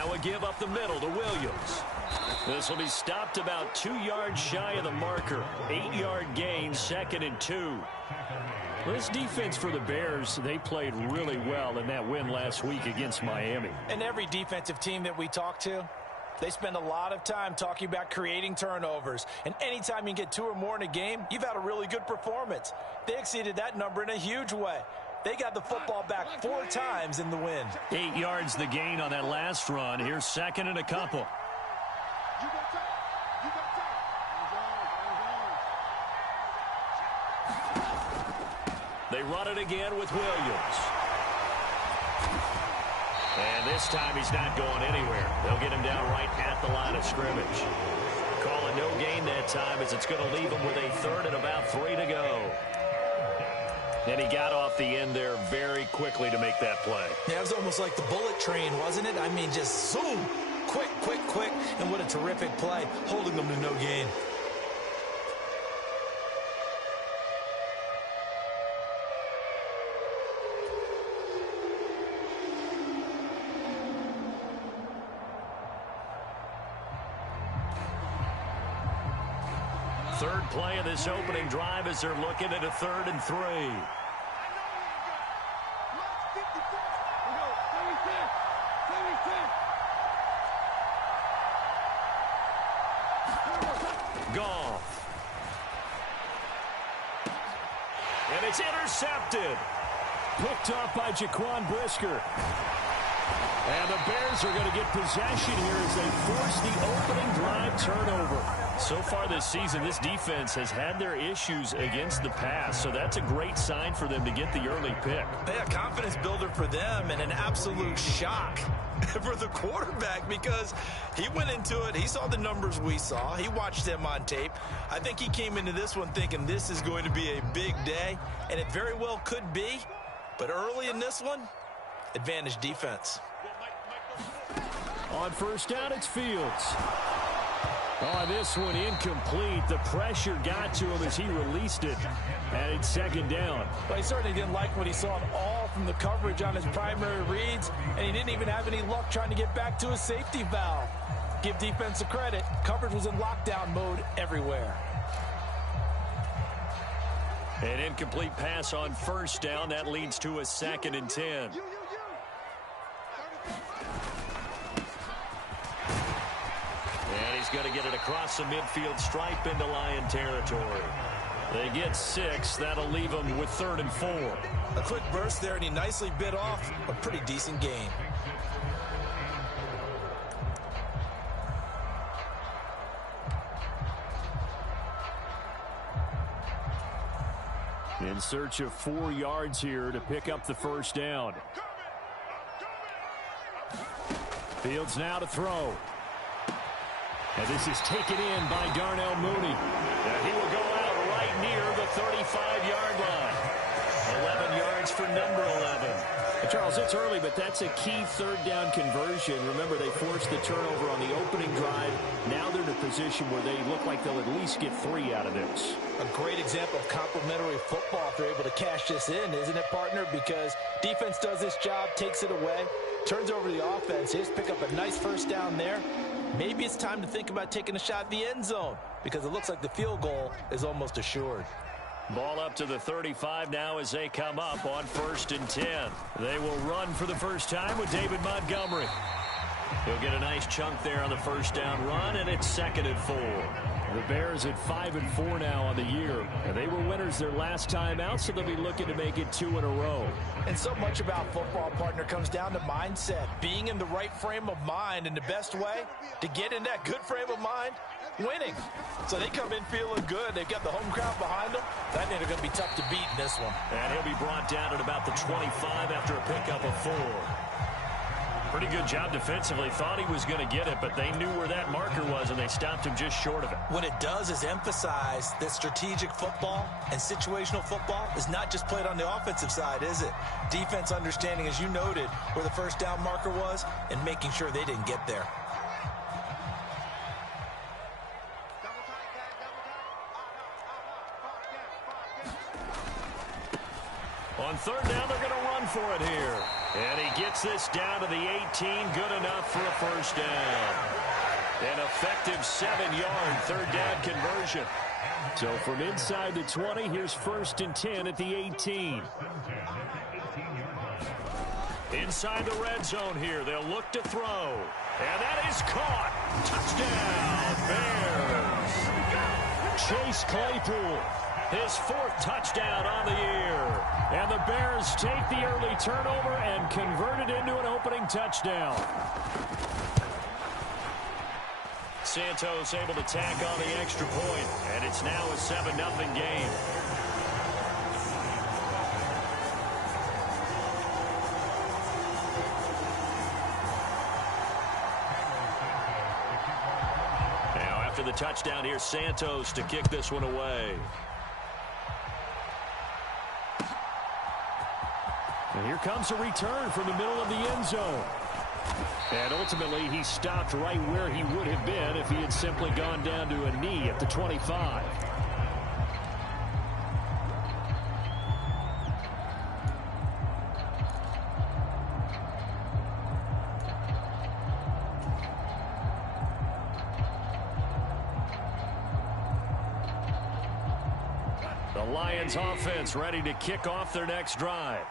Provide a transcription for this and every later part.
Now a give up the middle to Williams. This will be stopped about 2 yards shy of the marker. 8-yard gain, 2nd and 2. This defense for the Bears, they played really well in that win last week against Miami. And every defensive team that we talk to, they spend a lot of time talking about creating turnovers. And anytime you get 2 or more in a game, you've had a really good performance. They exceeded that number in a huge way. They got the football back 4 times in the win. 8 yards the gain on that last run. Here's 2nd and a couple. They run it again with Williams. And this time he's not going anywhere. They'll get him down right at the line of scrimmage. Call it no gain that time as it's going to leave him with a 3rd and about 3 to go. And he got off the end there very quickly to make that play. Yeah, it was almost like the bullet train, wasn't it? I mean, just zoom. Quick, quick, quick. And what a terrific play, holding them to no gain. Third play of this opening drive as they're looking at a 3rd and 3. Goff. And it's intercepted. Picked off by Jaquan Brisker. And the Bears are going to get possession here as they force the opening drive turnover. So far this season, this defense has had their issues against the pass, so that's a great sign for them to get the early pick. Yeah, confidence builder for them and an absolute shock for the quarterback because he went into it. He saw the numbers we saw. He watched them on tape. I think he came into this one thinking this is going to be a big day, and it very well could be. But early in this one, advantage defense. On first down, it's Fields. On this one, incomplete. The pressure got to him as he released it. And it's 2nd down. Well, he certainly didn't like what he saw at all from the coverage on his primary reads, and he didn't even have any luck trying to get back to his safety valve. Give defense a credit. Coverage was in lockdown mode everywhere. An incomplete pass on first down. That leads to a 2nd and 10. And he's going to get it across the midfield stripe into Lion territory. They get 6. That'll leave them with 3rd and 4. A quick burst there, and he nicely bit off a pretty decent gain. In search of 4 yards here to pick up the first down. Fields now to throw. And this is taken in by Darnell Mooney. And he will go out right near the 35-yard line. 11 yards for number 11. And Charles, it's early, but that's a key 3rd down conversion. Remember, they forced the turnover on the opening drive. Now they're in a position where they look like they'll at least get 3 out of this. A great example of complementary football if they're able to cash this in, isn't it, partner? Because defense does this job, takes it away, turns over the offense. Just pick up a nice first down there. Maybe it's time to think about taking a shot at the end zone because it looks like the field goal is almost assured. Ball up to the 35 now as they come up on 1st and 10. They will run for the first time with David Montgomery. He'll get a nice chunk there on the first down run, and it's 2nd and 4. The Bears at 5 and 4 now on the year. And they were winners their last time out, so they'll be looking to make it 2 in a row. And so much about football, partner, comes down to mindset. Being in the right frame of mind, and the best way to get in that good frame of mind, winning. So they come in feeling good. They've got the home crowd behind them. I think they're going to be tough to beat in this one. And he'll be brought down at about the 25 after a pickup of 4. Pretty good job defensively. Thought he was going to get it, but they knew where that marker was, and they stopped him just short of it. What it does is emphasize that strategic football and situational football is not just played on the offensive side, is it? Defense understanding, as you noted, where the first down marker was and making sure they didn't get there. On 3rd down, they're going to run for it here. And he gets this down to the 18, good enough for a first down. An effective 7-yard third down conversion. So from inside the 20, here's 1st and 10 at the 18. Inside the red zone here, they'll look to throw. And that is caught. Touchdown, Bears. Chase Claypool, his 4th touchdown on the year. And the Bears take the early turnover and convert it into an opening touchdown. Santos able to tack on the extra point, and it's now a 7-0 game. Now after the touchdown, here's Santos to kick this one away. And here comes a return from the middle of the end zone. And ultimately, he stopped right where he would have been if he had simply gone down to a knee at the 25. The Lions offense ready to kick off their next drive.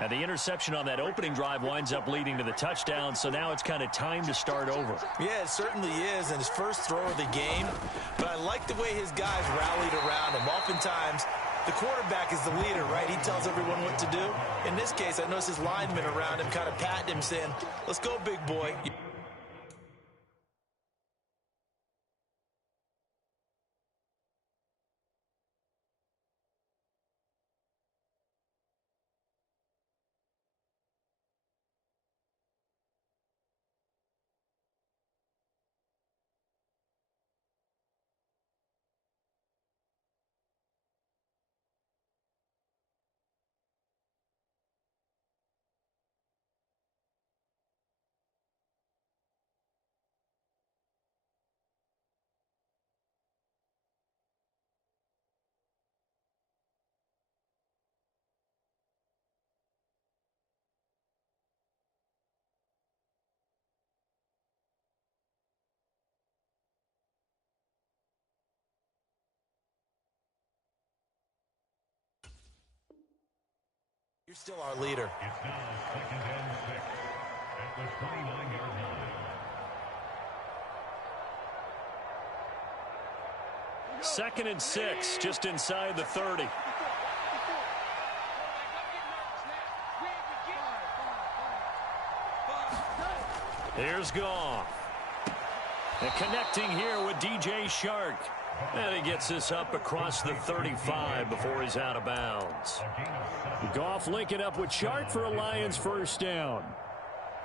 And the interception on that opening drive winds up leading to the touchdown, so now it's kind of time to start over. Yeah, it certainly is, and his first throw of the game. But I like the way his guys rallied around him. Oftentimes, the quarterback is the leader, right? He tells everyone what to do. In this case, I noticed his linemen around him kind of patting him, saying, let's go, big boy. You're still our leader. It's now 2nd and 6 at the 29-yard line. 2nd and 6, just inside the 30. Here's Goff. And connecting here with DJ Shark. And he gets this up across the 35 before he's out of bounds. Goff linking up with Shark for a Lions first down.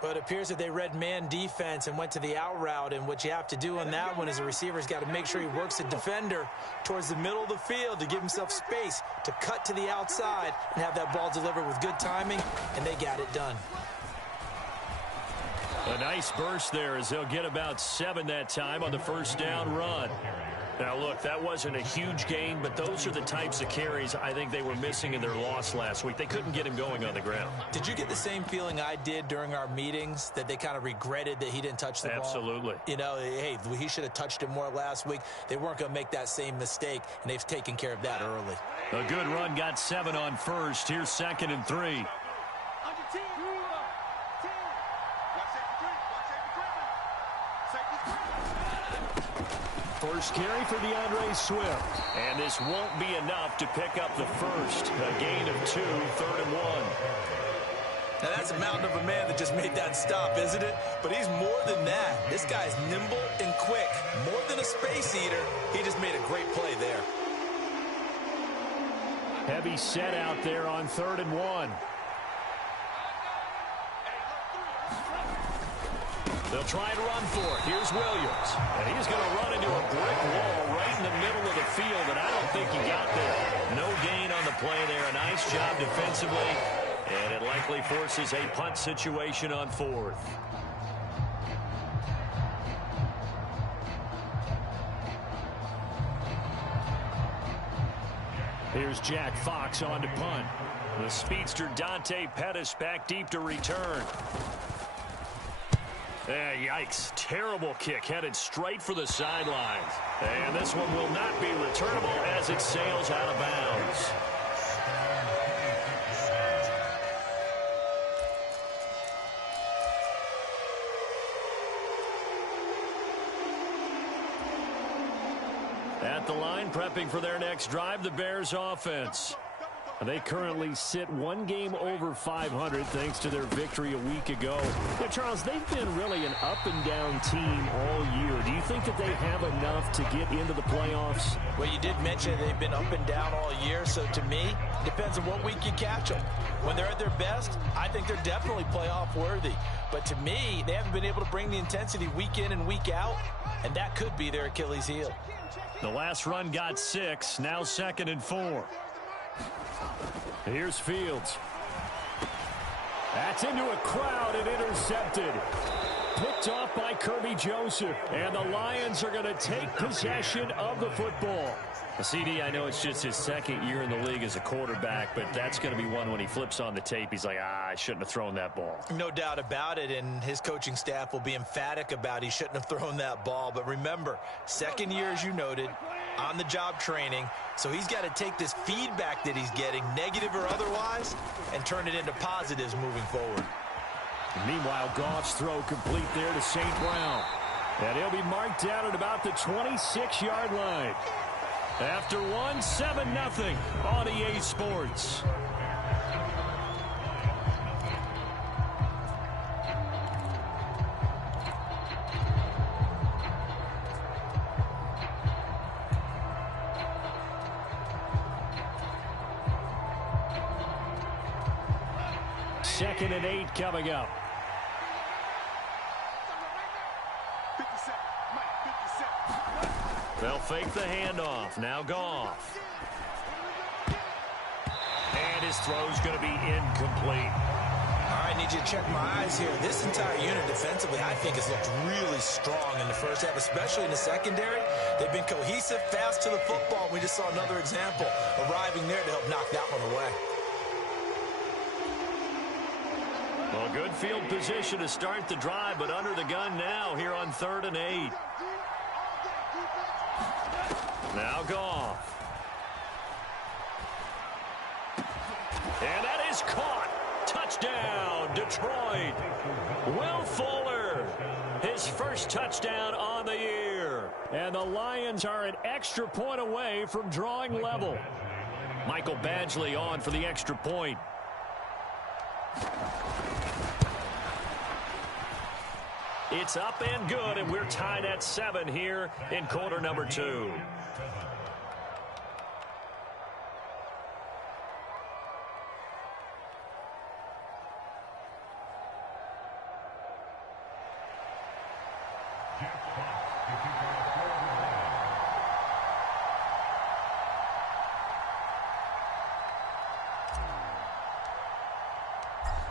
But it appears that they read man defense and went to the out route. And what you have to do on that one is a receiver's got to make sure he works the defender towards the middle of the field to give himself space to cut to the outside and have that ball delivered with good timing, and they got it done. A nice burst there as they'll get about 7 that time on the first down run. Now, look, that wasn't a huge gain, but those are the types of carries I think they were missing in their loss last week. They couldn't get him going on the ground. Did you get the same feeling I did during our meetings, that they kind of regretted that he didn't touch the ball? Absolutely. You know, hey, he should have touched it more last week. They weren't going to make that same mistake, and they've taken care of that early. A good run, got 7 on first. Here's 2nd and 3. First carry for DeAndre Swift. And this won't be enough to pick up the first. A gain of 2, 3rd and 1. Now, that's a mountain of a man that just made that stop, isn't it? But he's more than that. This guy's nimble and quick. More than a space eater, he just made a great play there. Heavy set out there on 3rd and 1. They'll try and run for it. Here's Williams. And he's going to run into a brick wall right in the middle of the field, and I don't think he got there. No gain on the play there. A nice job defensively, and it likely forces a punt situation on 4th. Here's Jack Fox on to punt. The speedster Dante Pettis back deep to return. Yikes. Terrible kick headed straight for the sidelines. And this one will not be returnable as it sails out of bounds. At the line, prepping for their next drive, the Bears offense. They currently sit one game over 500 thanks to their victory a week ago. Yeah, Charles, they've been really an up-and-down team all year. Do you think that they have enough to get into the playoffs? Well, you did mention they've been up and down all year, so to me, it depends on what week you catch them. When they're at their best, I think they're definitely playoff worthy. But to me, they haven't been able to bring the intensity week in and week out, and that could be their Achilles heel. The last run got 6, now 2nd and 4. Here's Fields. That's into a crowd and intercepted. Picked off by Kirby Joseph. And the Lions are going to take possession of the football. CD, I know it's just his 2nd year in the league as a quarterback, but that's going to be one when he flips on the tape. He's like, I shouldn't have thrown that ball. No doubt about it, and his coaching staff will be emphatic about he shouldn't have thrown that ball. But remember, 2nd year, as you noted, on-the-job training, so he's got to take this feedback that he's getting, negative or otherwise, and turn it into positives moving forward. Meanwhile, Goff's throw complete there to St. Brown. And he'll be marked down at about the 26-yard line. After 1, 7-0 on EA Sports. Second and 8 coming up. They'll fake the handoff. Now Goff. And his throw's going to be incomplete. All right, I need you to check my eyes here. This entire unit defensively, I think, has looked really strong in the first half, especially in the secondary. They've been cohesive, fast to the football. We just saw another example arriving there to help knock that one away. Well, good field position to start the drive, but under the gun now here on 3rd and 8. Now Goff. And that is caught. Touchdown, Detroit. Will Fuller, his first touchdown on the year. And the Lions are an extra point away from drawing level. Michael Badgley on for the extra point. It's up and good, and we're tied at 7 here in quarter number 2.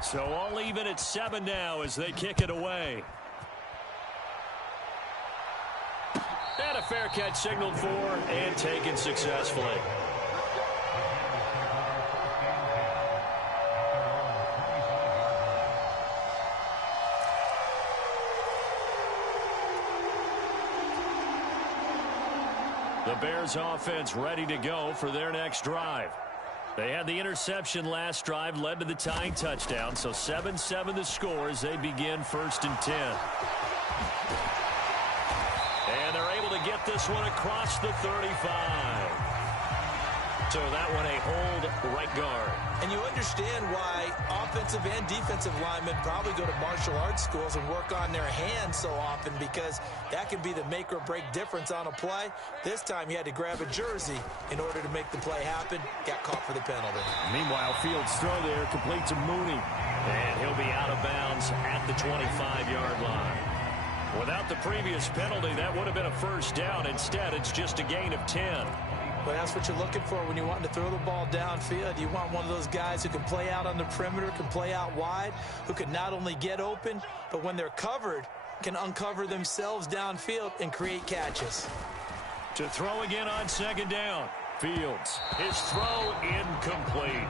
So all even at 7 now as they kick it away. And a fair catch signaled for and taken successfully. The Bears offense ready to go for their next drive. They had the interception last drive, led to the tying touchdown, so 7-7 the score as they begin 1st and 10. And they're able to get this one across the 35. So that one a hold right guard. And you understand why offensive and defensive linemen probably go to martial arts schools and work on their hands so often, because that can be the make or break difference on a play. This time he had to grab a jersey in order to make the play happen. Got caught for the penalty. Meanwhile, Fields' throw there complete to Mooney. And he'll be out of bounds at the 25-yard line. Without the previous penalty, that would have been a first down. Instead, it's just a gain of 10. But that's what you're looking for when you want to throw the ball downfield. You want one of those guys who can play out on the perimeter, can play out wide, who can not only get open, but when they're covered, can uncover themselves downfield and create catches. To throw again on 2nd down. Fields. His throw incomplete.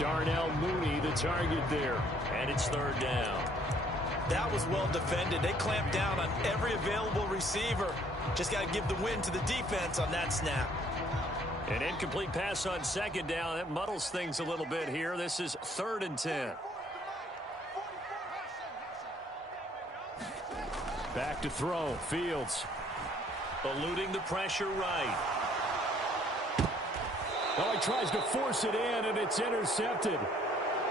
Darnell Mooney, the target there. And it's third down. That was well defended. They clamped down on every available receiver. Just got to give the win to the defense on that snap. An incomplete pass on second down. That muddles things a little bit here. This is 3rd and 10. Back to throw. Fields. Eluding the pressure right. Oh, he tries to force it in, and it's intercepted.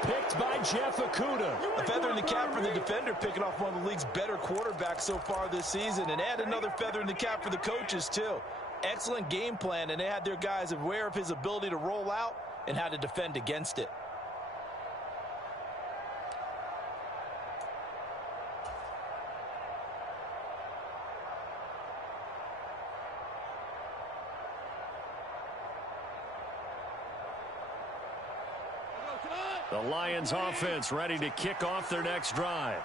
Picked by Jeff Okudah. A feather in the cap for the defender, picking off one of the league's better quarterbacks so far this season. And add another feather in the cap for the coaches, too. Excellent game plan, and they had their guys aware of his ability to roll out and how to defend against it. The Lions offense ready to kick off their next drive.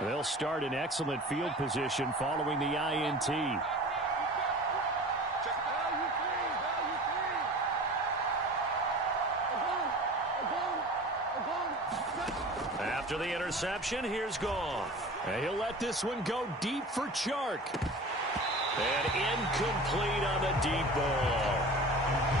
They'll start in excellent field position following the INT. After the interception, here's Goff. And he'll let this one go deep for Chark. And incomplete on the deep ball.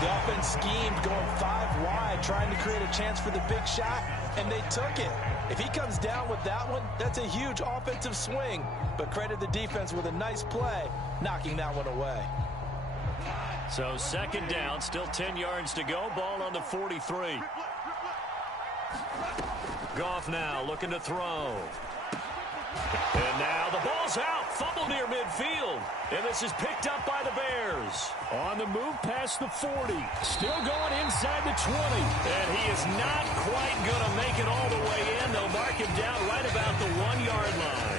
The offense schemed going 5 wide, trying to create a chance for the big shot, and they took it. If he comes down with that one, that's a huge offensive swing. But credit the defense with a nice play, knocking that one away. So second down, still 10 yards to go. Ball on the 43. Goff now looking to throw. And now the ball's out. Fumble near midfield. And this is picked up by the Bears. On the move past the 40. Still going inside the 20. And he is not quite going to make it all the way in. They'll mark him down right about the 1-yard line.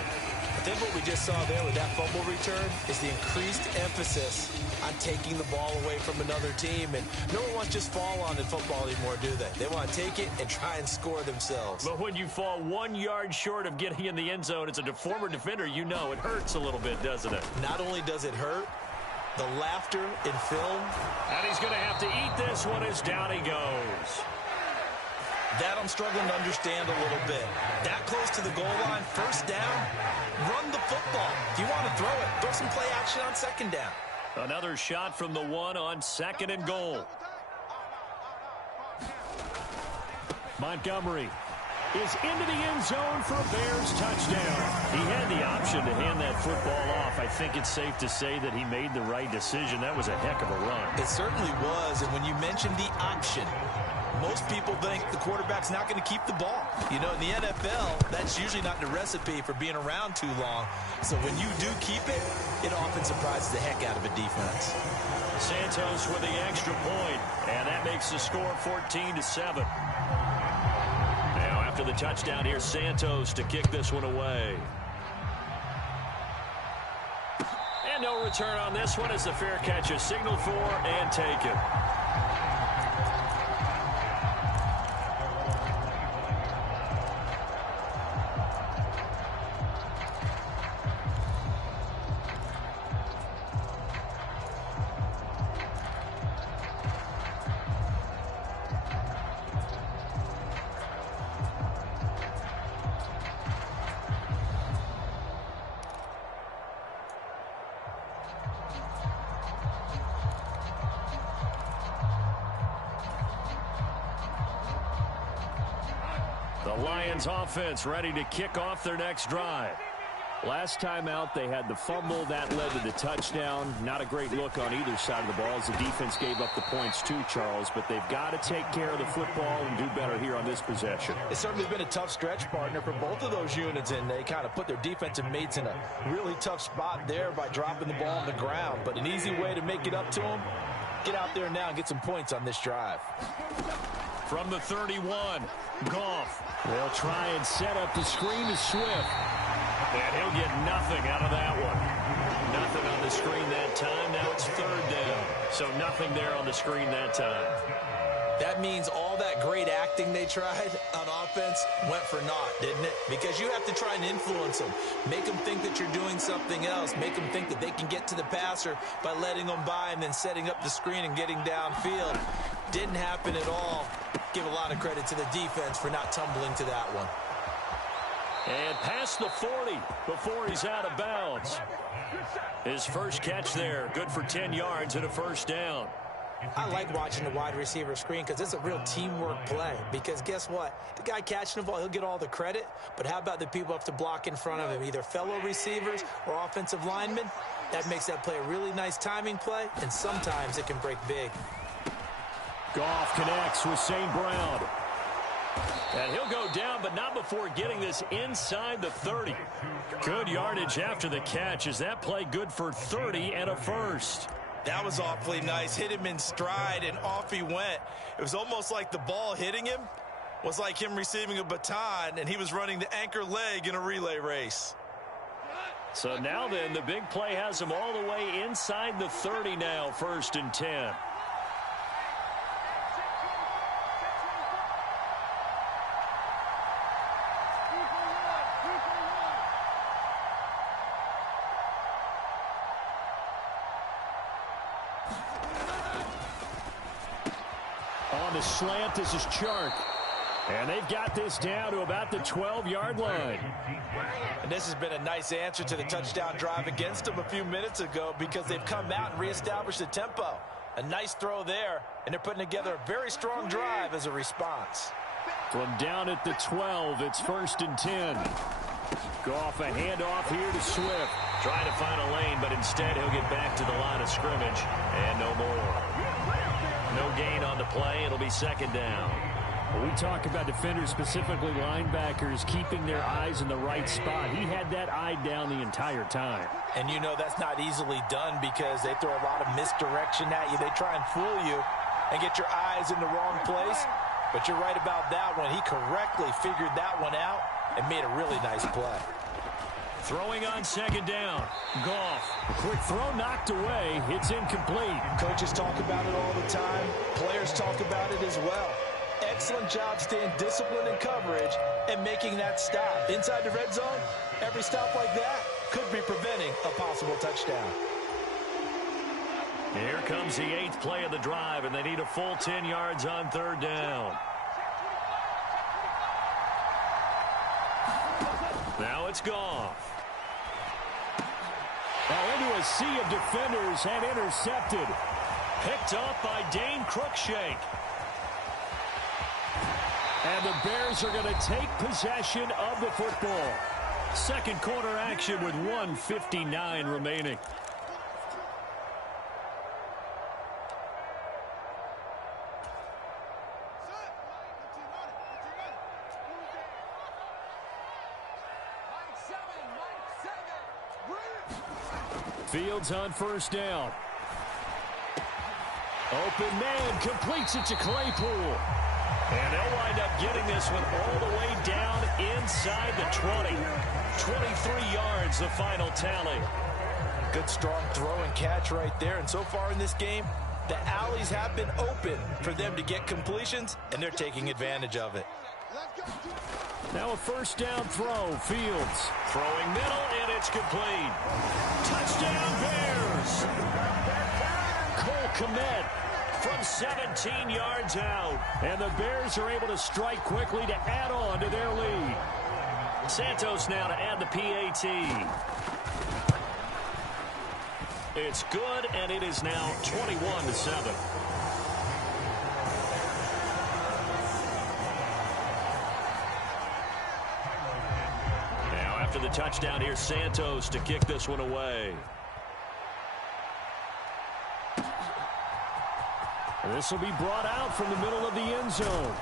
I think what we just saw there with that fumble return is the increased emphasis on taking the ball away from another team. And no one wants to just fall on in football anymore, do they? They want to take it and try and score themselves. But when you fall 1 yard short of getting in the end zone as a former defender, you know it hurts a little bit, doesn't it? Not only does it hurt, the laughter in film. And he's going to have to eat this one as down he goes. That I'm struggling to understand a little bit. That close to the goal line, first down, run the football. If you want to throw it, throw some play action on second down. Another shot from the 1 on 2nd and goal. Montgomery is into the end zone for a Bears touchdown. He had the option to hand that football off. I think it's safe to say that he made the right decision. That was a heck of a run. It certainly was, and when you mentioned the option, most people think the quarterback's not going to keep the ball. You know, in the NFL, that's usually not the recipe for being around too long. So when you do keep it, it often surprises the heck out of a defense. Santos with the extra point, and that makes the score 14-7. Now after the touchdown here, Santos to kick this one away. And no return on this one as the fair catch is signaled for and taken. The Lions offense ready to kick off their next drive. Last time out, they had the fumble. That led to the touchdown. Not a great look on either side of the ball as the defense gave up the points too, Charles. But they've got to take care of the football and do better here on this possession. It's certainly been a tough stretch, partner, for both of those units, and they kind of put their defensive mates in a really tough spot there by dropping the ball on the ground. But an easy way to make it up to them, get out there now and get some points on this drive. From the 31, Goff. They'll try and set up the screen to Swift. And he'll get nothing out of that one. Nothing on the screen that time. Now it's third down. So nothing there on the screen that time. That means all that great acting they tried on offense went for naught, didn't it? Because you have to try and influence them. Make them think that you're doing something else. Make them think that they can get to the passer by letting them by and then setting up the screen and getting downfield. Didn't happen at all. Give a lot of credit to the defense for not tumbling to that one. And past the 40 before he's out of bounds. His first catch there, good for 10 yards and a first down. I like watching the wide receiver screen because it's a real teamwork play. Because guess what? The guy catching the ball, he'll get all the credit. But how about the people up to block in front of him, either fellow receivers or offensive linemen? That makes that play a really nice timing play, and sometimes it can break big. Goff connects with St. Brown. And he'll go down, but not before getting this inside the 30. Good yardage after the catch. Is that play good for 30 and a first? That was awfully nice. Hit him in stride, and off he went. It was almost like the ball hitting him was like him receiving a baton, and he was running the anchor leg in a relay race. So now then, the big play has him all the way inside the 30 now, 1st and 10. On the slant, this is Chark. And they've got this down to about the 12-yard line. And this has been a nice answer to the touchdown drive against them a few minutes ago because they've come out and reestablished the tempo. A nice throw there, and they're putting together a very strong drive as a response. From down at the 12, it's 1st and 10. Goff a handoff here to Swift. Trying to find a lane, but instead he'll get back to the line of scrimmage. And no more. No gain on the play. It'll be 2nd down. When we talk about defenders, specifically linebackers, keeping their eyes in the right spot. He had that eye down the entire time. And you know that's not easily done because they throw a lot of misdirection at you. They try and fool you and get your eyes in the wrong place. But you're right about that one. He correctly figured that one out and made a really nice play. Throwing on 2nd down. Goff. A quick throw knocked away. It's incomplete. Coaches talk about it all the time. Players talk about it as well. Excellent job staying disciplined in coverage and making that stop. Inside the red zone, every stop like that could be preventing a possible touchdown. Here comes the 8th play of the drive, and they need a full 10 yards on 3rd down. Now it's Goff. Into a sea of defenders and intercepted. Picked up by Dane Cruikshank. And the Bears are going to take possession of the football. Second quarter action with 1:59 remaining. Fields on 1st down. Open man completes it to Claypool. And they'll wind up getting this one all the way down inside the 20. 23 yards, the final tally. Good strong throw and catch right there. And so far in this game, the alleys have been open for them to get completions, and they're taking advantage of it. Now a 1st down throw. Fields. Throwing middle, and it's complete. Touchdown, Bears! Cole Kmet from 17 yards out. And the Bears are able to strike quickly to add on to their lead. Santos now to add the PAT. It's good, and it is now 21-7. Now after the touchdown, here's Santos to kick this one away. This will be brought out from the middle of the end zone.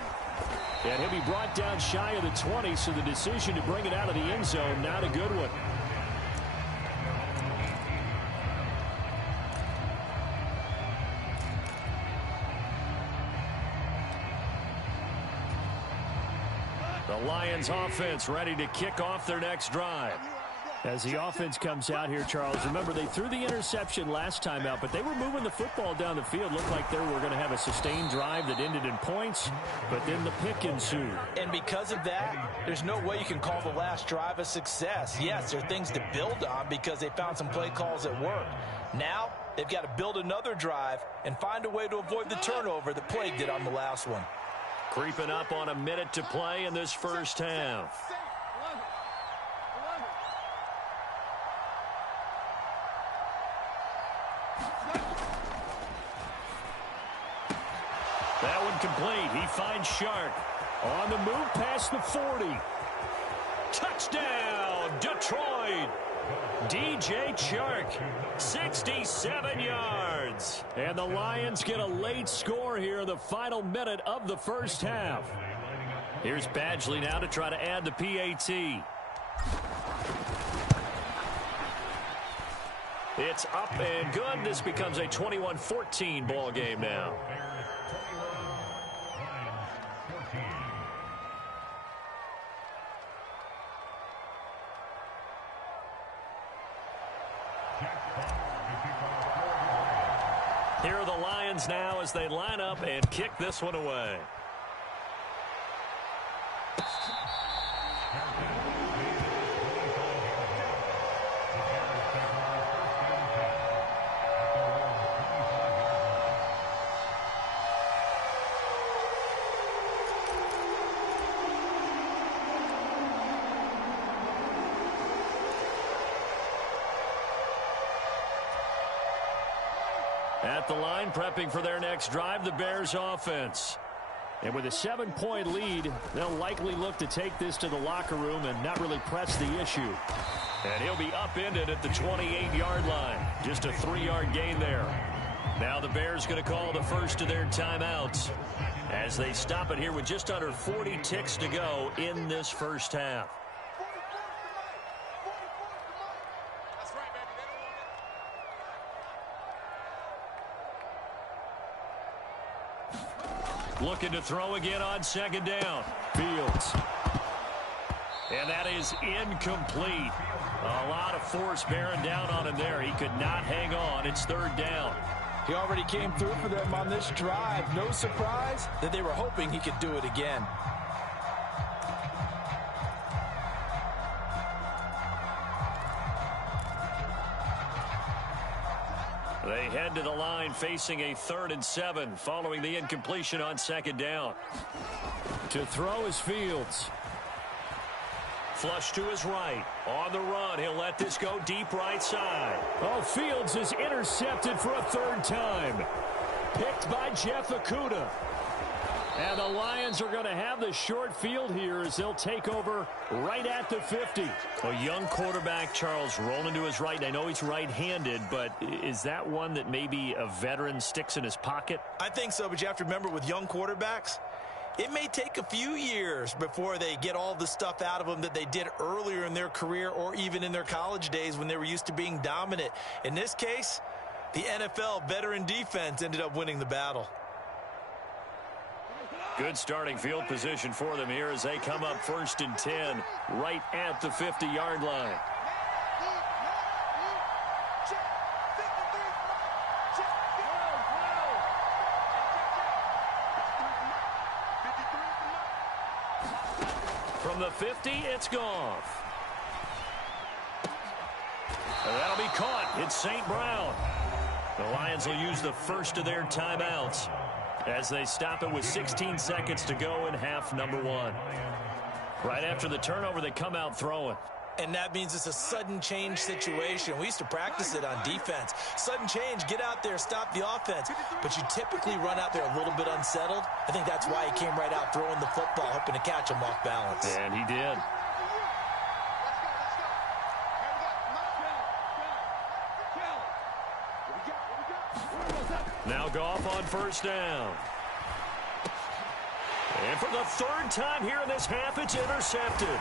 And he'll be brought down shy of the 20, so the decision to bring it out of the end zone, not a good one. The Lions offense ready to kick off their next drive. As the offense comes out here, Charles, remember they threw the interception last time out, but they were moving the football down the field. Looked like they were going to have a sustained drive that ended in points, but then the pick ensued. And because of that, there's no way you can call the last drive a success. Yes, there are things to build on because they found some play calls that worked. Now, they've got to build another drive and find a way to avoid the turnover that plagued it on the last one. Creeping up on a minute to play in this first half. That one complete. He finds Shark. On the move past the 40. Touchdown, Detroit. DJ Chark, 67 yards. And the Lions get a late score here in the final minute of the first half. Here's Badgley now to try to add the PAT. It's up and good. This becomes a 21-14 ball game now. Here are the Lions now as they line up and kick this one away. At the line, prepping for their next drive, the Bears offense. And with a 7-point lead, they'll likely look to take this to the locker room and not really press the issue. And he'll be upended at the 28-yard line. Just a 3-yard gain there. Now the Bears going to call the first of their timeouts as they stop it here with just under 40 ticks to go in this first half. Looking to throw again on second down. Fields. And that is incomplete. A lot of force bearing down on him there. He could not hang on. It's third down. He already came through for them on this drive. No surprise that they were hoping he could do it again. They head to the line facing a 3rd and 7 following the incompletion on second down. To throw is Fields. Flush to his right. On the run, he'll let this go deep right side. Oh, Fields is intercepted for a 3rd time. Picked by Jeff Okudah. And the Lions are going to have the short field here as they'll take over right at the 50. A young quarterback, Charles, rolling to his right. And I know he's right-handed, but is that one that maybe a veteran sticks in his pocket? I think so, but you have to remember with young quarterbacks, it may take a few years before they get all the stuff out of them that they did earlier in their career or even in their college days when they were used to being dominant. In this case, the NFL veteran defense ended up winning the battle. Good starting field position for them here as they come up 1st and 10 right at the 50-yard line. From the 50, it's Goff. And that'll be caught. It's St. Brown. The Lions will use the first of their timeouts as they stop it with 16 seconds to go in half number 1. Right after the turnover, they come out throwing. And that means it's a sudden change situation. We used to practice it on defense. Sudden change, get out there, stop the offense. But you typically run out there a little bit unsettled. I think that's why he came right out throwing the football, hoping to catch him off balance. And he did. Now Goff on 1st down. And for the 3rd time here in this half, it's intercepted.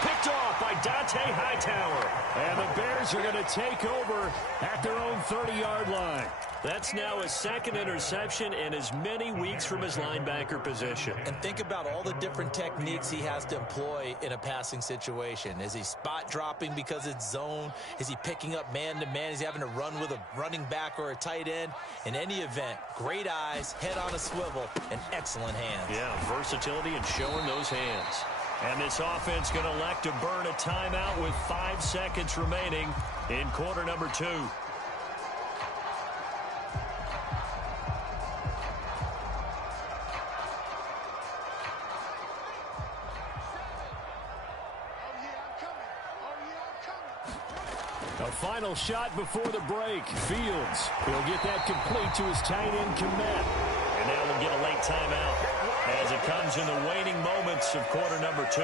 Picked off by Dante Hightower. And the Bears are going to take over at their own 30-yard line. That's now his second interception in as many weeks from his linebacker position. And think about all the different techniques he has to employ in a passing situation. Is he spot dropping because it's zone? Is he picking up man-to-man? Is he having to run with a running back or a tight end? In any event, great eyes, head on a swivel, and excellent hands. Yeah, versatility and showing those hands. And this offense going to elect to burn a timeout with 5 seconds remaining in quarter number 2. A final shot before the break. Fields, he'll get that complete to his tight end Kmet. And now we'll get a late timeout as it comes in the waning moments of quarter number 2.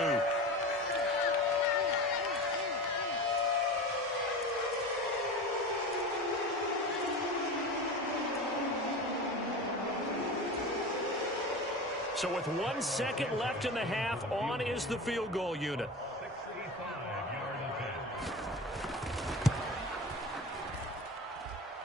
So with 1 second left in the half, on is the field goal unit.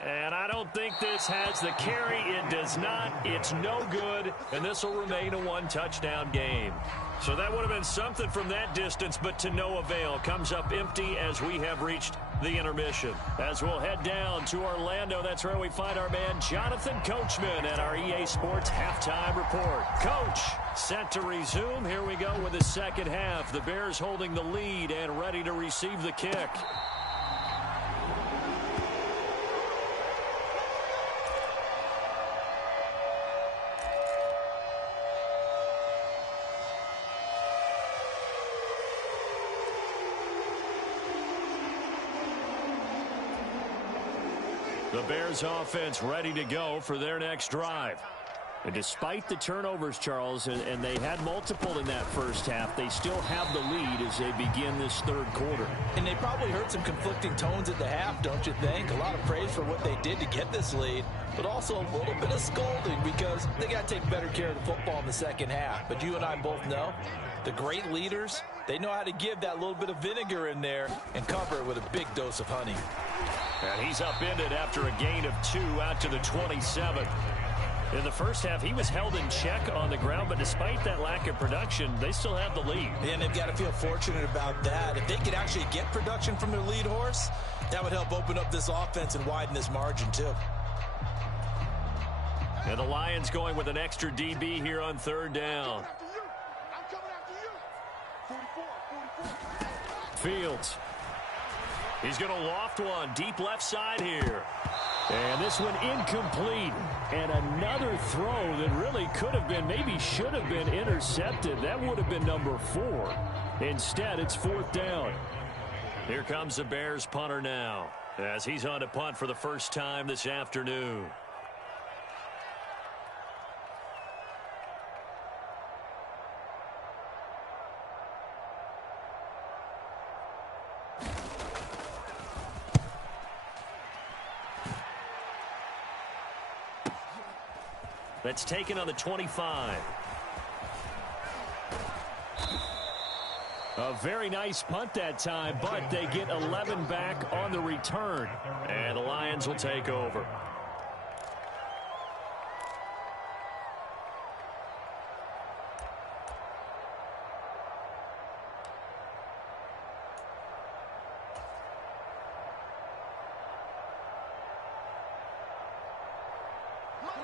And I don't think this has the carry. It does not. It's no good. And this will remain a 1-touchdown game. So that would have been something from that distance, but to no avail. Comes up empty as we have reached the intermission. As we'll head down to Orlando, that's where we find our man Jonathan Coachman at our EA Sports Halftime Report. Coach, set to resume. Here we go with the second half. The Bears holding the lead and ready to receive the kick. The Bears offense ready to go for their next drive. And despite the turnovers, Charles, and they had multiple in that first half, they still have the lead as they begin this third quarter. And they probably heard some conflicting tones at the half, don't you think? A lot of praise for what they did to get this lead, but also a little bit of scolding because they got to take better care of the football in the second half. But you and I both know the great leaders, they know how to give that little bit of vinegar in there and cover it with a big dose of honey. And he's upended after a gain of 2 out to the 27. In the first half, he was held in check on the ground, but despite that lack of production, they still have the lead. And they've got to feel fortunate about that. If they could actually get production from their lead horse, that would help open up this offense and widen this margin too. And the Lions going with an extra DB here on third down. Fields. He's going to loft one deep left side here. And this one incomplete. And another throw that really could have been, maybe should have been intercepted. That would have been number 4. Instead, it's fourth down. Here comes the Bears punter now as he's on to punt for the first time this afternoon. That's taken on the 25. A very nice punt that time, but they get 11 back on the return. And the Lions will take over.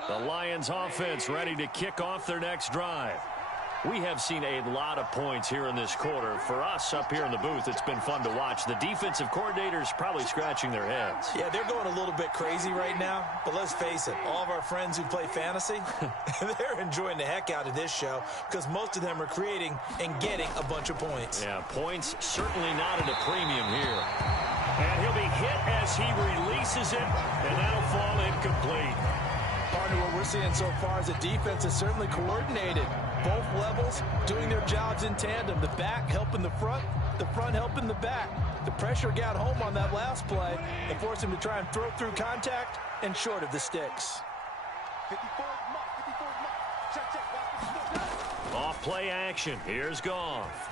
The Lions offense ready to kick off their next drive. We have seen a lot of points here in this quarter. For us up here in the booth, it's been fun to watch. The defensive coordinators probably scratching their heads. Yeah, they're going a little bit crazy right now. But let's face it, all of our friends who play fantasy, they're enjoying the heck out of this show because most of them are creating and getting a bunch of points. Yeah, points certainly not at a premium here. And he'll be hit as he releases it, and that'll fall incomplete. Partner, what we're seeing so far is the defense is certainly coordinated. Both levels doing their jobs in tandem. The back helping the front helping the back. The pressure got home on that last play and forced him to try and throw through contact and short of the sticks. Off play action. Here's Goff.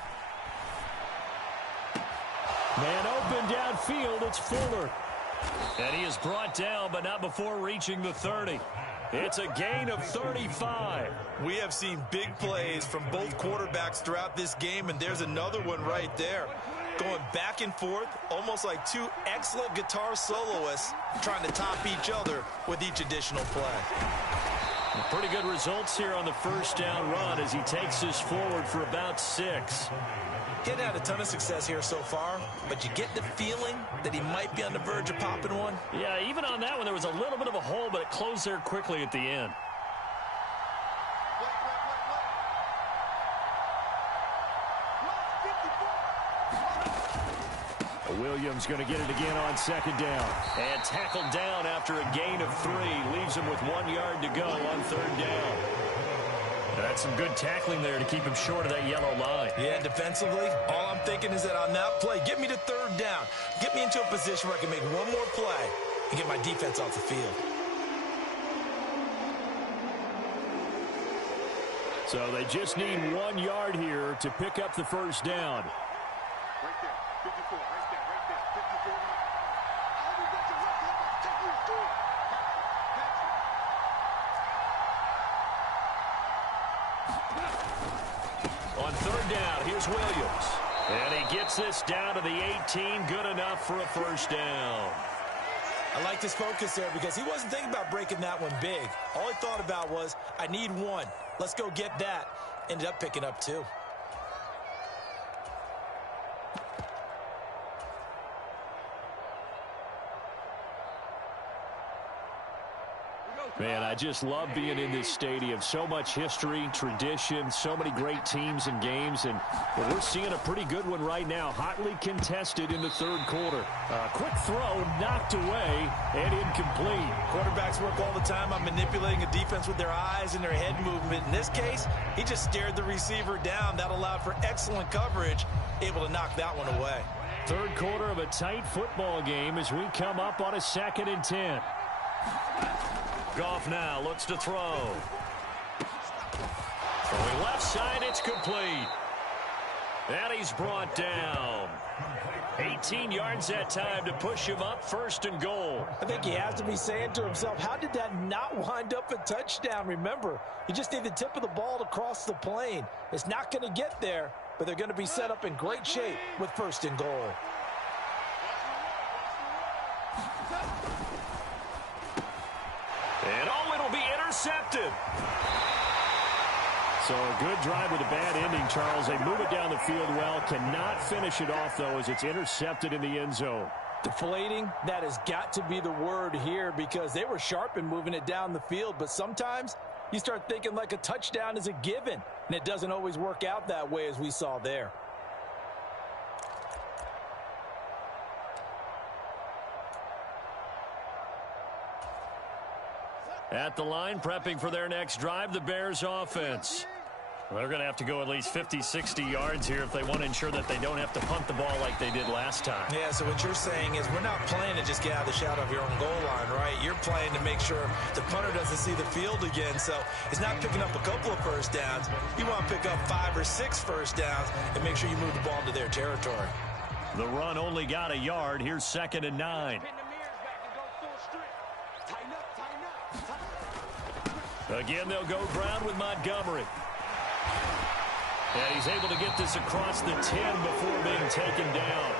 Man open downfield. It's Fuller. And he is brought down, but not before reaching the 30. It's a gain of 35. We have seen big plays from both quarterbacks throughout this game, and there's another one right there. Going back and forth, almost like two excellent guitar soloists trying to top each other with each additional play. Pretty good results here on the first down run as he takes this forward for about 6. He hadn't had a ton of success here so far, but you get the feeling that he might be on the verge of popping one. Yeah, even on that one, there was a little bit of a hole, but it closed there quickly at the end. Williams going to get it again on second down. And tackled down after a gain of 3. Leaves him with 1 yard to go on third down. That's some good tackling there to keep him short of that yellow line. Yeah, defensively, all I'm thinking is that on that play, get me to third down. Get me into a position where I can make one more play and get my defense off the field. So they just need 1 yard here to pick up the first down. Right there, 54, right there, 54. On third down, here's Williams. And he gets this down to the 18. Good enough for a first down. I like this focus there because he wasn't thinking about breaking that one big. All he thought about was, I need 1. Let's go get that. Ended up picking up 2. Man, I just love being in this stadium. So much history, tradition, so many great teams and games. And we're seeing a pretty good one right now. Hotly contested in the third quarter. Quick throw knocked away and incomplete. Quarterbacks work all the time on manipulating a defense with their eyes and their head movement. In this case, he just stared the receiver down. That allowed for excellent coverage, able to knock that one away. Third quarter of a tight football game as we come up on a 2nd and 10. Goff now looks to throw. Throwing left side, it's complete. And he's brought down. 18 yards that time to push him up 1st and goal. I think he has to be saying to himself, how did that not wind up a touchdown? Remember, you just need the tip of the ball to cross the plane. It's not going to get there, but they're going to be set up in great shape with 1st and goal. And it'll be intercepted. So a good drive with a bad ending, Charles. They move it down the field well. Cannot finish it off, though, as it's intercepted in the end zone. Deflating, that has got to be the word here because they were sharp in moving it down the field. But sometimes you start thinking like a touchdown is a given, and it doesn't always work out that way as we saw there. At the line, prepping for their next drive, the Bears offense. They're going to have to go at least 50, 60 yards here if they want to ensure that they don't have to punt the ball like they did last time. Yeah, so what you're saying is we're not playing to just get out of the shadow of your own goal line, right? You're playing to make sure the punter doesn't see the field again. So it's not picking up a couple of first downs. You want to pick up 5 or 6 first downs and make sure you move the ball into their territory. The run only got a yard. Here's 2nd and 9. Again, they'll go ground with Montgomery. And he's able to get this across the 10 before being taken down.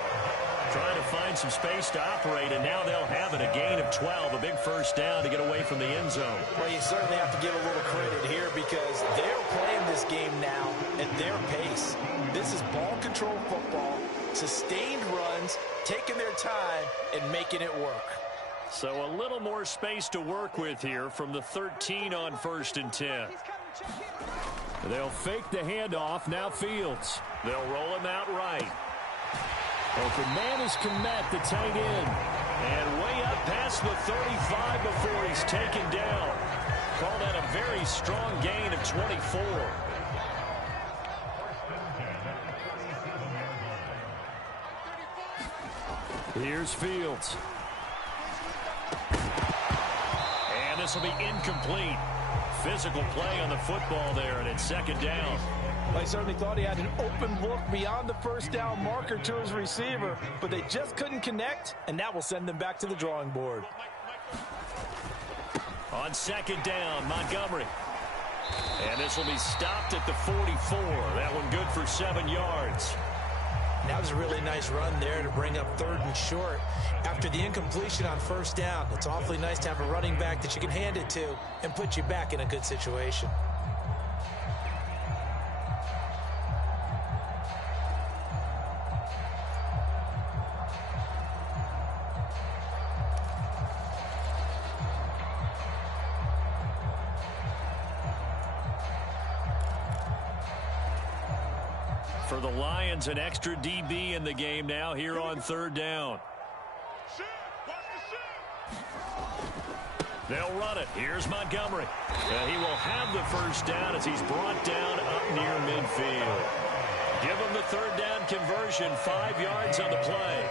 Trying to find some space to operate, and now they'll have it. A gain of 12, a big first down to get away from the end zone. Well, you certainly have to give a little credit here because they're playing this game now at their pace. This is ball control football, sustained runs, taking their time, and making it work. So a little more space to work with here from the 13 on 1st and 10. They'll fake the handoff. Now Fields. They'll roll him out right. Open man is Komet, the tight end. And way up past the 35 before he's taken down. Call that a very strong gain of 24. Here's Fields. And this will be incomplete. physical play on the football there, and it's second down. I certainly thought he had an open look beyond the first down marker to his receiver, but they just couldn't connect, and that will send them back to the drawing board. On second down, Montgomery. And this will be stopped at the 44. That one good for 7 yards. That was a really nice run there to bring up 3rd and short. After the incompletion on first down, it's awfully nice to have a running back that you can hand it to and put you back in a good situation. For the Lions, an extra DB in the game now here on 3rd down. They'll run it. Here's Montgomery. He will have the first down as he's brought down up near midfield. Give him the 3rd down conversion, 5 yards on the play.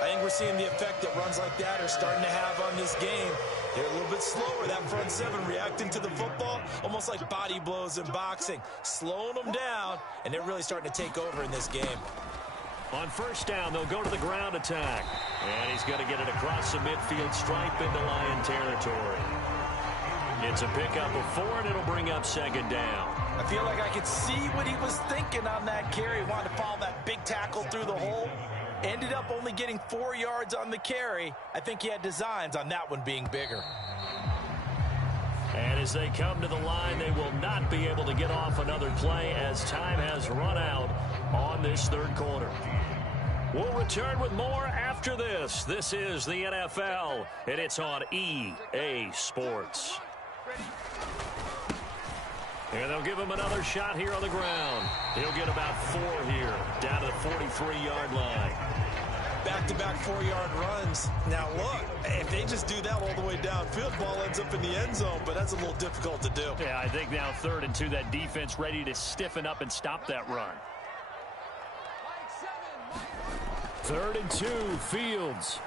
I think we're seeing the effect that runs like that are starting to have on this game. They're a little bit slower, that front 7, reacting to the football, almost like body blows in boxing, slowing them down, and they're really starting to take over in this game. On first down, they'll go to the ground attack. And he's going to get it across the midfield stripe into Lion territory. It's a pickup of 4, and it'll bring up second down. I feel like I could see what he was thinking on that carry. He wanted to follow that big tackle through the hole. Ended up only getting 4 yards on the carry. I think he had designs on that one being bigger. And as they come to the line, they will not be able to get off another play as time has run out on this 3rd quarter. We'll return with more after this. This is the NFL, and it's on EA Sports. And they'll give him another shot here on the ground. He'll get about 4 here, down to the 43-yard line. Back-to-back 4-yard runs. Now, look, if they just do that all the way downfield, ball ends up in the end zone, but that's a little difficult to do. Yeah, I think now 3rd and 2, that defense ready to stiffen up and stop that run. 3rd and 2, Fields.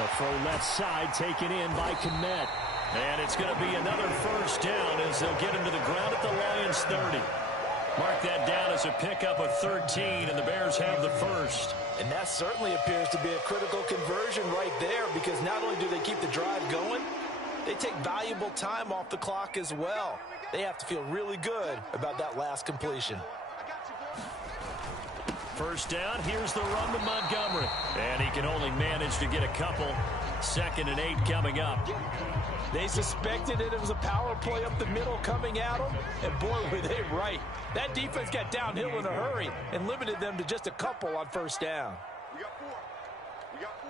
A throw left side taken in by Kmet. And it's going to be another first down as they'll get him to the ground at the Lions 30. Mark that down as a pickup of 13, and the Bears have the first. And that certainly appears to be a critical conversion right there, because not only do they keep the drive going, they take valuable time off the clock as well. They have to feel really good about that last completion. First down, here's the run to Montgomery. And he can only manage to get a couple. 2nd and 8 coming up. They suspected it was a power play up the middle coming at them, and boy, were they right. That defense got downhill in a hurry and limited them to just a couple on first down. We got 4. We got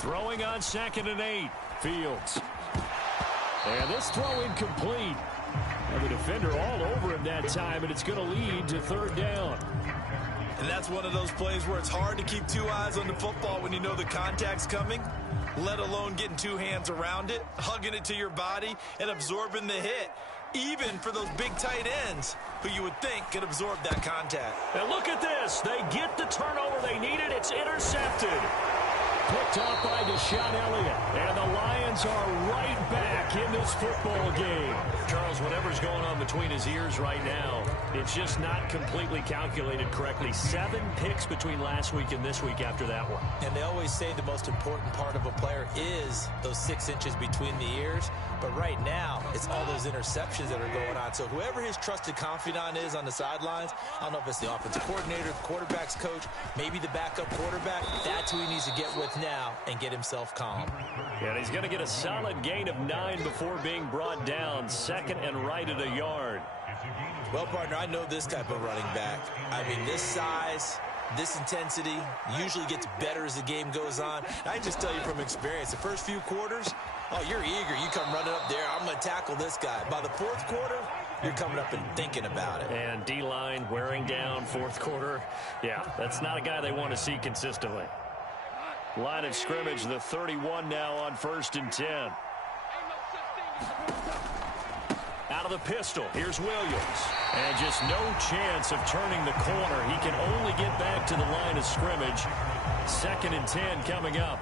4. Throwing on 2nd and 8. Fields. And this throw incomplete. And the defender all over him that time, and it's going to lead to 3rd down. And that's one of those plays where it's hard to keep 2 eyes on the football when you know the contact's coming, let alone getting 2 hands around it, hugging it to your body, and absorbing the hit, even for those big tight ends who you would think could absorb that contact. And look at this. They get the turnover they needed. It's intercepted. Picked off by Deshaun Elliott. And the Lions are right back in this football game. Charles, whatever's going on between his ears right now, it's just not completely calculated correctly. 7 picks between last week and this week after that one. And they always say the most important part of a player is those 6 inches between the ears. But right now, it's all those interceptions that are going on. So whoever his trusted confidant is on the sidelines, I don't know if it's the offensive coordinator, the quarterback's coach, maybe the backup quarterback, that's who he needs to get with now and get himself calm. And he's going to get a solid gain of 9 before being brought down. 2nd and right at a yard. Well, partner, I know this type of running back. I mean, this size, this intensity usually gets better as the game goes on. I just tell you from experience, the first few quarters, oh, you're eager. You come running up there. I'm going to tackle this guy. By the 4th quarter, you're coming up and thinking about it. And D-line wearing down 4th quarter. Yeah, that's not a guy they want to see consistently. Line of scrimmage, the 31 now on 1st and 10. Out of the pistol, here's Williams. And just no chance of turning the corner. He can only get back to the line of scrimmage. 2nd and 10 coming up.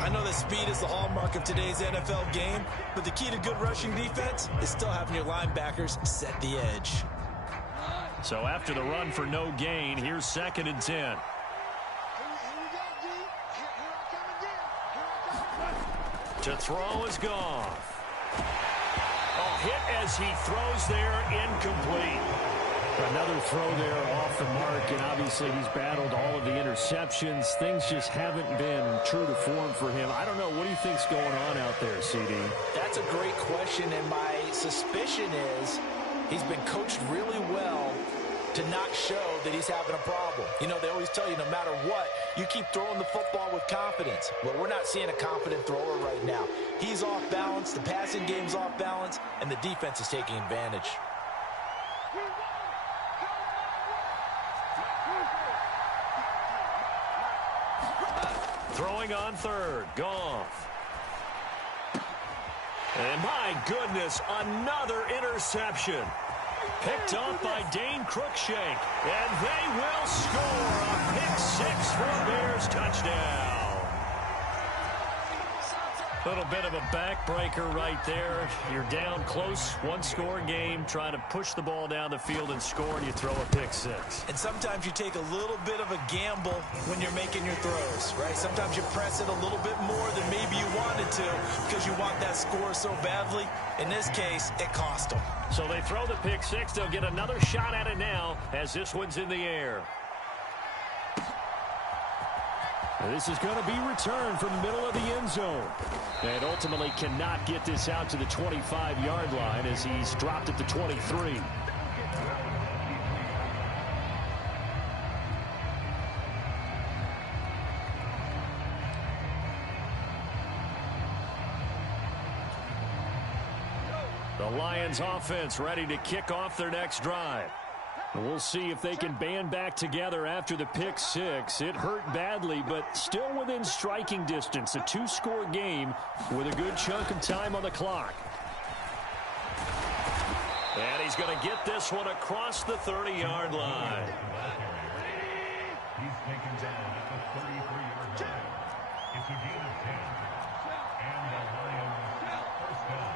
I know that speed is the hallmark of today's NFL game, but the key to good rushing defense is still having your linebackers set the edge. So after the run for no gain, here's 2nd and 10. To throw is Goff. Hit as he throws there, incomplete. Another throw there off the mark, and obviously he's battled all of the interceptions. Things just haven't been true to form for him. I don't know. What do you think's going on out there, CD? That's a great question, and my suspicion is he's been coached really well to not show that he's having a problem. You know, they always tell you no matter what, you keep throwing the football with confidence. Well, we're not seeing a confident thrower right now. He's off balance, the passing game's off balance, and the defense is taking advantage. Throwing on 3rd, Goff. And my goodness, another interception. Picked off by Dane Cruikshank. And they will score a pick-6 for a Bears touchdown. A little bit of a backbreaker right there. You're down close, one-score game, trying to push the ball down the field and score, and you throw a pick-6. And sometimes you take a little bit of a gamble when you're making your throws, right? Sometimes you press it a little bit more than maybe you wanted to because you want that score so badly. In this case, it cost them. So they throw the pick-6. They'll get another shot at it now as this one's in the air. And this is going to be returned from the middle of the end zone. And ultimately cannot get this out to the 25-yard line as he's dropped at the 23. The Lions offense ready to kick off their next drive. We'll see if they can band back together after the pick-6. It hurt badly, but still within striking distance. A 2-score game with a good chunk of time on the clock. And he's going to get this one across the 30-yard line. He's taken down at the 33-yard line. It's a gain of 10. And the Lions first down.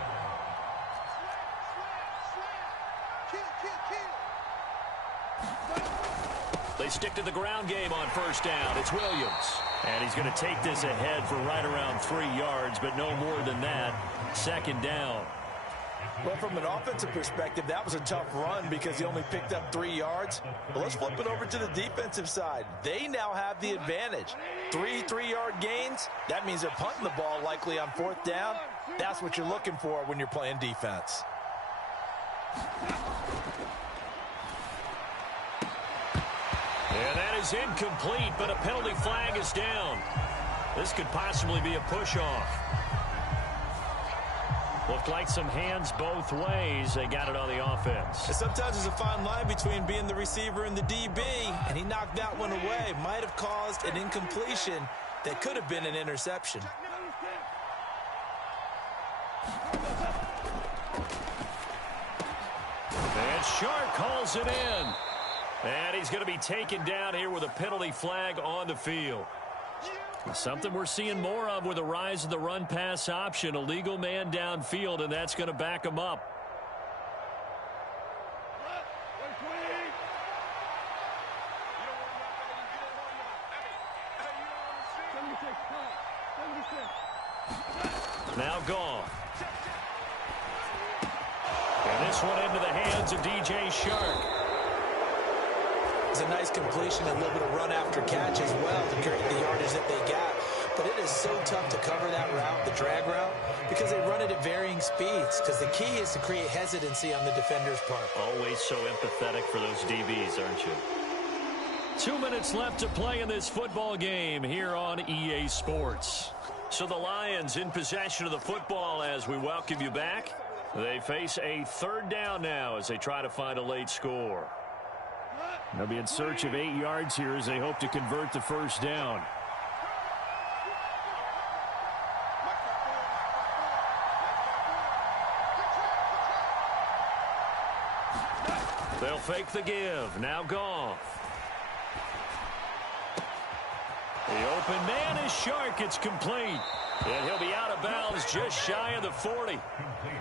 They stick to the ground game on first down. It's Williams. And he's going to take this ahead for right around 3 yards, but no more than that. 2nd down. Well, from an offensive perspective, that was a tough run because he only picked up 3 yards. But let's flip it over to the defensive side. They now have the advantage. 3 3-yard gains, that means they're punting the ball likely on 4th down. That's what you're looking for when you're playing defense. And that is incomplete, but a penalty flag is down. This could possibly be a push-off. Looked like some hands both ways. They got it on the offense. And sometimes there's a fine line between being the receiver and the DB, and he knocked that one away. Might have caused an incompletion that could have been an interception. And Shark calls it in. And he's going to be taken down here with a penalty flag on the field. Something we're seeing more of with the rise of the run-pass option. A legal man downfield, and that's going to back him up. Now Goff. And this one into the hands of DJ Shark. It's a nice completion, a little bit of run after catch as well to create the yardage that they got. But it is so tough to cover that route, the drag route, because they run it at varying speeds. Because the key is to create hesitancy on the defender's part. Always so empathetic for those DBs, aren't you? 2 minutes left to play in this football game here on EA Sports. So the Lions in possession of the football as we welcome you back. They face a 3rd down now as they try to find a late score. They'll be in search of 8 yards here as they hope to convert the first down. They'll fake the give. Now Goff. The open man is shark. It's complete. And he'll be out of bounds just shy of the 40.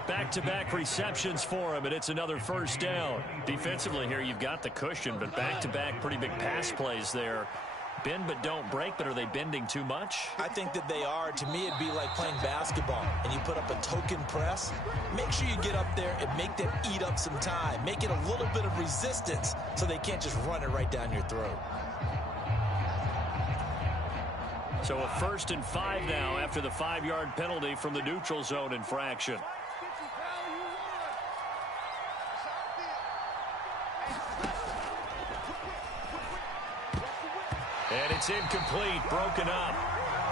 Back-to-back receptions for him, and it's another first down. Defensively here, you've got the cushion, but back-to-back pretty big pass plays there. Bend but don't break, but are they bending too much? I think that they are. To me, it'd be like playing basketball, and you put up a token press. Make sure you get up there and make them eat up some time. Make it a little bit of resistance so they can't just run it right down your throat. So a 1st and 5 now after the 5-yard penalty from the neutral zone infraction. And it's incomplete, broken up.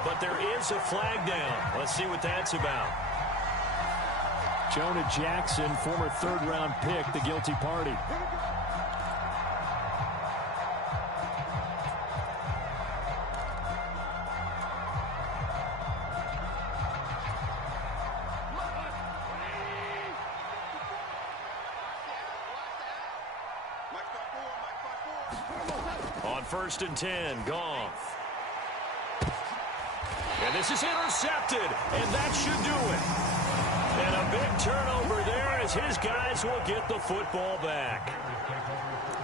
But there is a flag down. Let's see what that's about. Jonah Jackson, former 3rd-round pick, the guilty party. On 1st and 10, Goff. And this is intercepted, and that should do it. And a big turnover there as his guys will get the football back.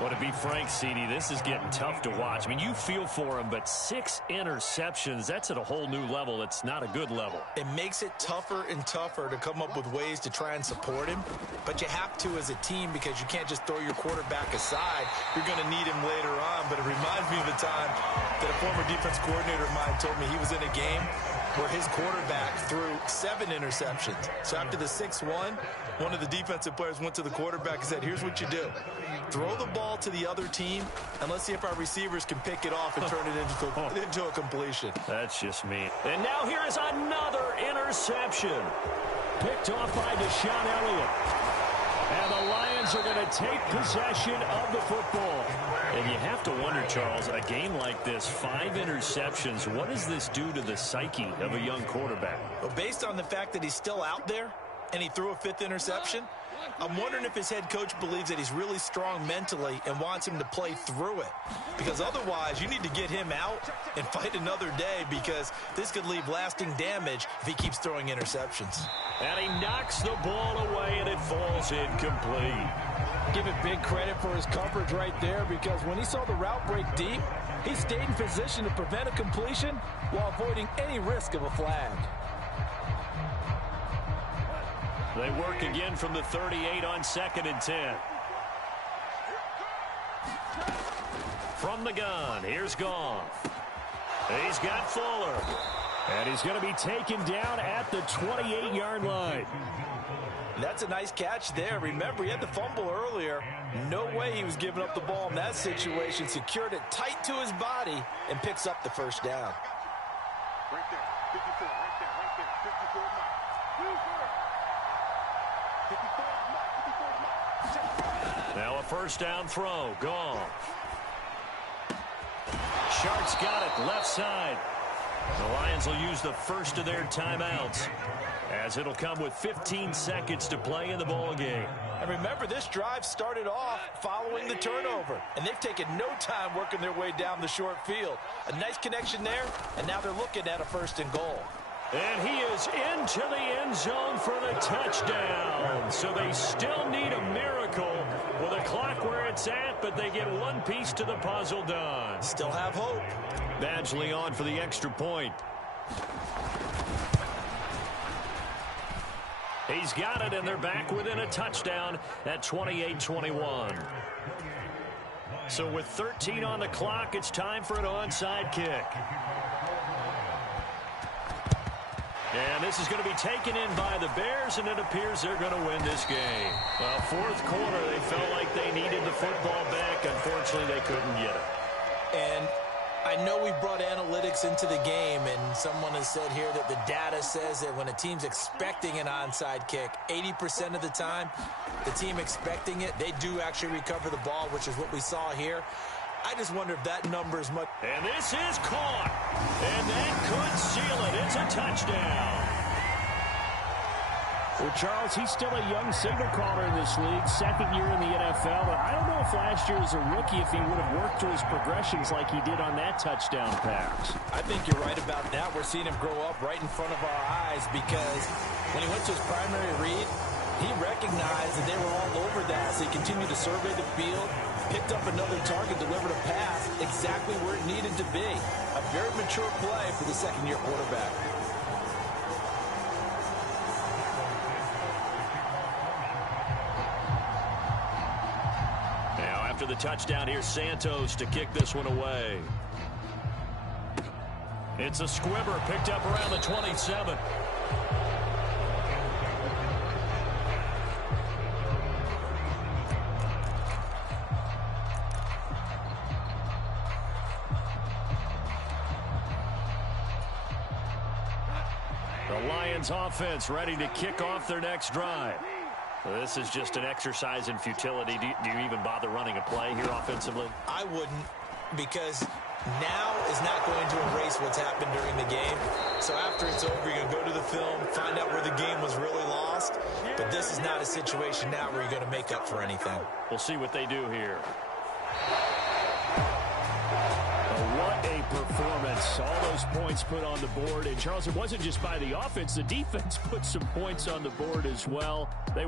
Well, to be frank, CD, this is getting tough to watch. I mean, you feel for him, but 6 interceptions, that's at a whole new level. It's not a good level. It makes it tougher and tougher to come up with ways to try and support him. But you have to as a team because you can't just throw your quarterback aside. You're going to need him later on. But it reminds me of a time that a former defense coordinator of mine told me he was in a game where his quarterback threw 7 interceptions. So after the 6-1, one of the defensive players went to the quarterback and said, here's what you do. Throw the ball to the other team, and let's see if our receivers can pick it off and turn it into a completion. That's just mean. And now here is another interception. Picked off by Deshaun Elliott. And the Lions are going to take possession of the football. And you have to wonder, Charles, a game like this, 5 interceptions, what does this do to the psyche of a young quarterback? Well, based on the fact that he's still out there and he threw a 5th interception, I'm wondering if his head coach believes that he's really strong mentally and wants him to play through it. Because otherwise, you need to get him out and fight another day because this could leave lasting damage if he keeps throwing interceptions. And he knocks the ball away, and it falls incomplete. Give it big credit for his coverage right there because when he saw the route break deep, he stayed in position to prevent a completion while avoiding any risk of a flag. They work again from the 38 on 2nd and 10. From the gun, here's Goff. He's got Fuller. And he's going to be taken down at the 28-yard line. That's a nice catch there. Remember, he had the fumble earlier. No way he was giving up the ball in that situation. Secured it tight to his body and picks up the 1st down. Right there. 54. Right there. Right there. 54 mark. 54 mark. Now a 1st down throw. Goff. Sharks got it. Left side. The Lions will use the first of their timeouts as it'll come with 15 seconds to play in the ball game. And remember, this drive started off following the turnover, and they've taken no time working their way down the short field. A nice connection there, and now they're looking at a 1st and goal. And he is into the end zone for the touchdown. So they still need a miracle with a clock where it's at, but they get one piece to the puzzle done. Still have hope. Badgley on for the extra point. He's got it, and they're back within a touchdown at 28-21. So with 13 on the clock, it's time for an onside kick. And this is going to be taken in by the Bears, and it appears they're going to win this game. Well, 4th quarter, they felt like they needed the football back. Unfortunately, they couldn't get it. And I know we brought analytics into the game, and someone has said here that the data says that when a team's expecting an onside kick, 80% of the time, the team expecting it, they do actually recover the ball, which is what we saw here. I just wonder if that number is much. And this is caught. And that could seal it. It's a touchdown. Well, Charles, he's still a young signal caller in this league, second year in the NFL. But I don't know if last year as a rookie, if he would have worked through his progressions like he did on that touchdown pass. I think you're right about that. We're seeing him grow up right in front of our eyes because when he went to his primary read, he recognized that they were all over that. So he continued to survey the field, picked up another target, delivered a pass exactly where it needed to be. A very mature play for the second-year quarterback. After the touchdown, here's Santos to kick this one away. It's a squibber picked up around the 27. The Lions offense ready to kick off their next drive. This is just an exercise in futility. Do you even bother running a play here offensively? I wouldn't, because now is not going to erase what's happened during the game. So after it's over, you're going to go to the film, find out where the game was really lost. But this is not a situation now where you're going to make up for anything. We'll see what they do here. What a performance. All those points put on the board. And, Charles, it wasn't just by the offense. The defense put some points on the board as well. They